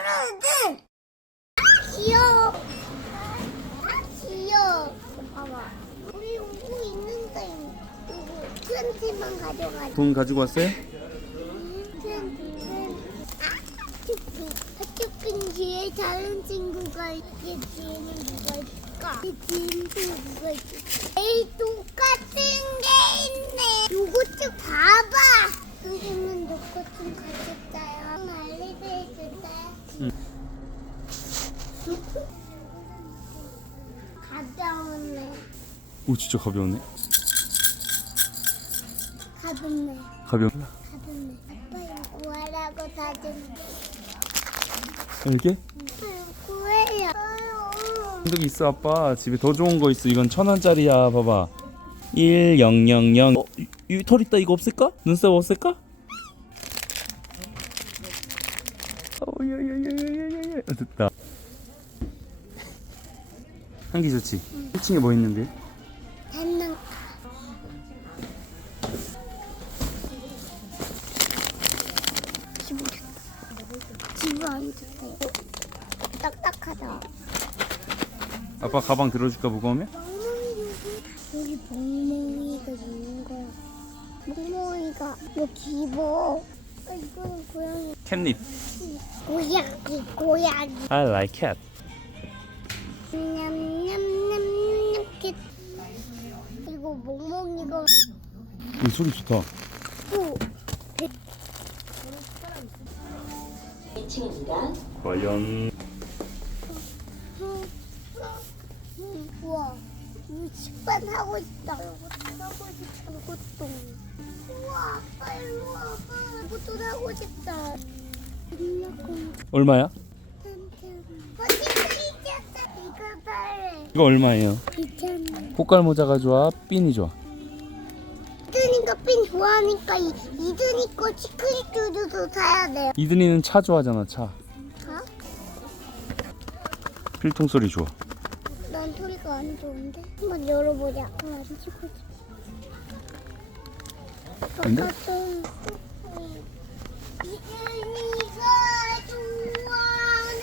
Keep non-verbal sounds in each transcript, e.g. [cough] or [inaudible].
그러거든. 귀여워. 아, 귀여워. 봐봐. 우리 오고 있는데 이거 트렌치만 가져가자. 돈 가지고 왔어요? 저쪽 뒤에 다른 친구가 있지 뒤에는 누가 있을까? 이 뒤에는 또 누가 있을까? 에이 똑같은 게 있네 요거 좀 봐봐 너거 좀가 가져오네 오 진짜 가벼웠네. 가볍네. 가벼워. 가볍네. 아빠 이거 구하라고 사준대 이게? 구해요. 한독 있어 아빠. 집에 더 좋은 거 있어. 이건 천 원짜리야. 봐봐. 1000 어? 이, 이 털 있다. 이거 없앨까? 눈썹 없앨까? 어, 야야야야야야. 됐다 향기 좋지? 1층에 뭐 있는데? 집을 안 좋대 딱딱하다. 아빠 가방 들어줄까 무거우면? 여기 멍멍이가 있는 거야. 멍멍이가 여기 입어 아, 이거는 고양이. 캣닙. 고양이 고양이. I like cat. 냠냠냠냠 캣 이거 멍멍이가 이 소리 좋다. 또 과연 우와 이거 식판 하고 이것도 하고 싶다. 이것도 우와 아빠 일로 와봐 이것도 하고 싶다. 얼마야? 어디 이거 빨래 이거 얼마예요? 꽃갈 모자가 좋아? 핀이 좋아? 이든이가 핀 좋아하니까 이, 이든이 거 시크릿 뚜두도 사야 돼요 이든이는 차 좋아하잖아 차 어? 필통 소리 좋아 난 소리가 안 좋은데 한번 열어보자 어, 안 치고 근데? 이든이가 좋아하는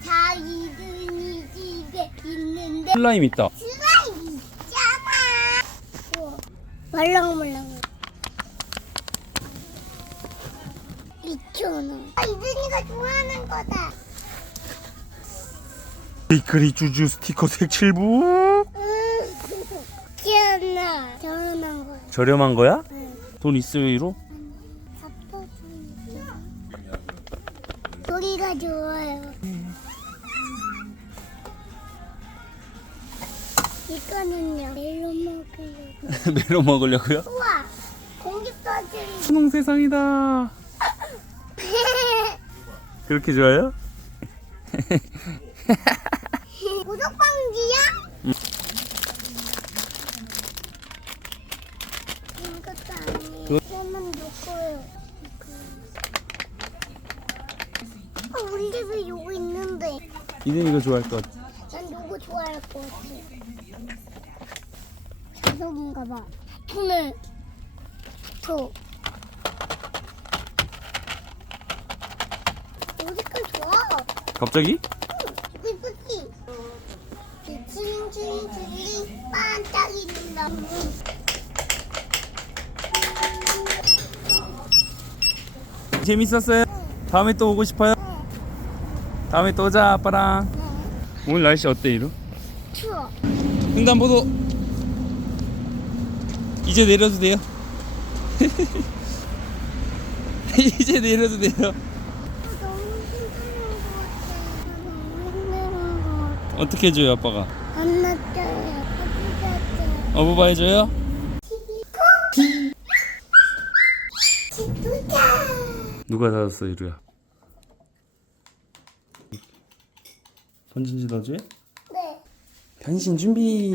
것자 이든이 집에 있는데 슬라임 있다 슬라임 있잖아 우와 말랑말랑 2,000원 아 이든이가 좋아하는 거다 베이커리 주주 스티커 색칠부 기억나 저렴한 거야 저렴한 거야? 응. 돈 있어요로? 소리가 좋아요. 이거는요, 멜로 먹 [laughs] 메로 먹으려고요? 우와! 공기 떠지 수능 세상이다 [laughs] 그렇게 좋아요? [laughs] 이것도 아니에요. 그거- 이거만 놓고요. 아, 우리 집에 요거 있는데. 이든 이거 좋아할 것 같아 난 요거 좋아할 것 같아. 자석인가 봐. 오늘 저 어디까지 좋아? 갑자기? 예쁘지? 칠링 칠링 칠링 반짝이는다. 재밌었어요? 다음에 또 오고 싶어요? 다음에 또 오자 아빠랑 오늘 날씨 어때 이루? 추워. 횡단보도 이제 내려도 돼요? [laughs] 이제 내려도 돼요 너무 힘든 것 같아. 너무 힘든 것 같아. 어떻게 해줘요 아빠가? 안. 어부바 해줘요? 진짜. 누가 닫았어 이루야? 던진지 넣어줘요? 네. 변신 준비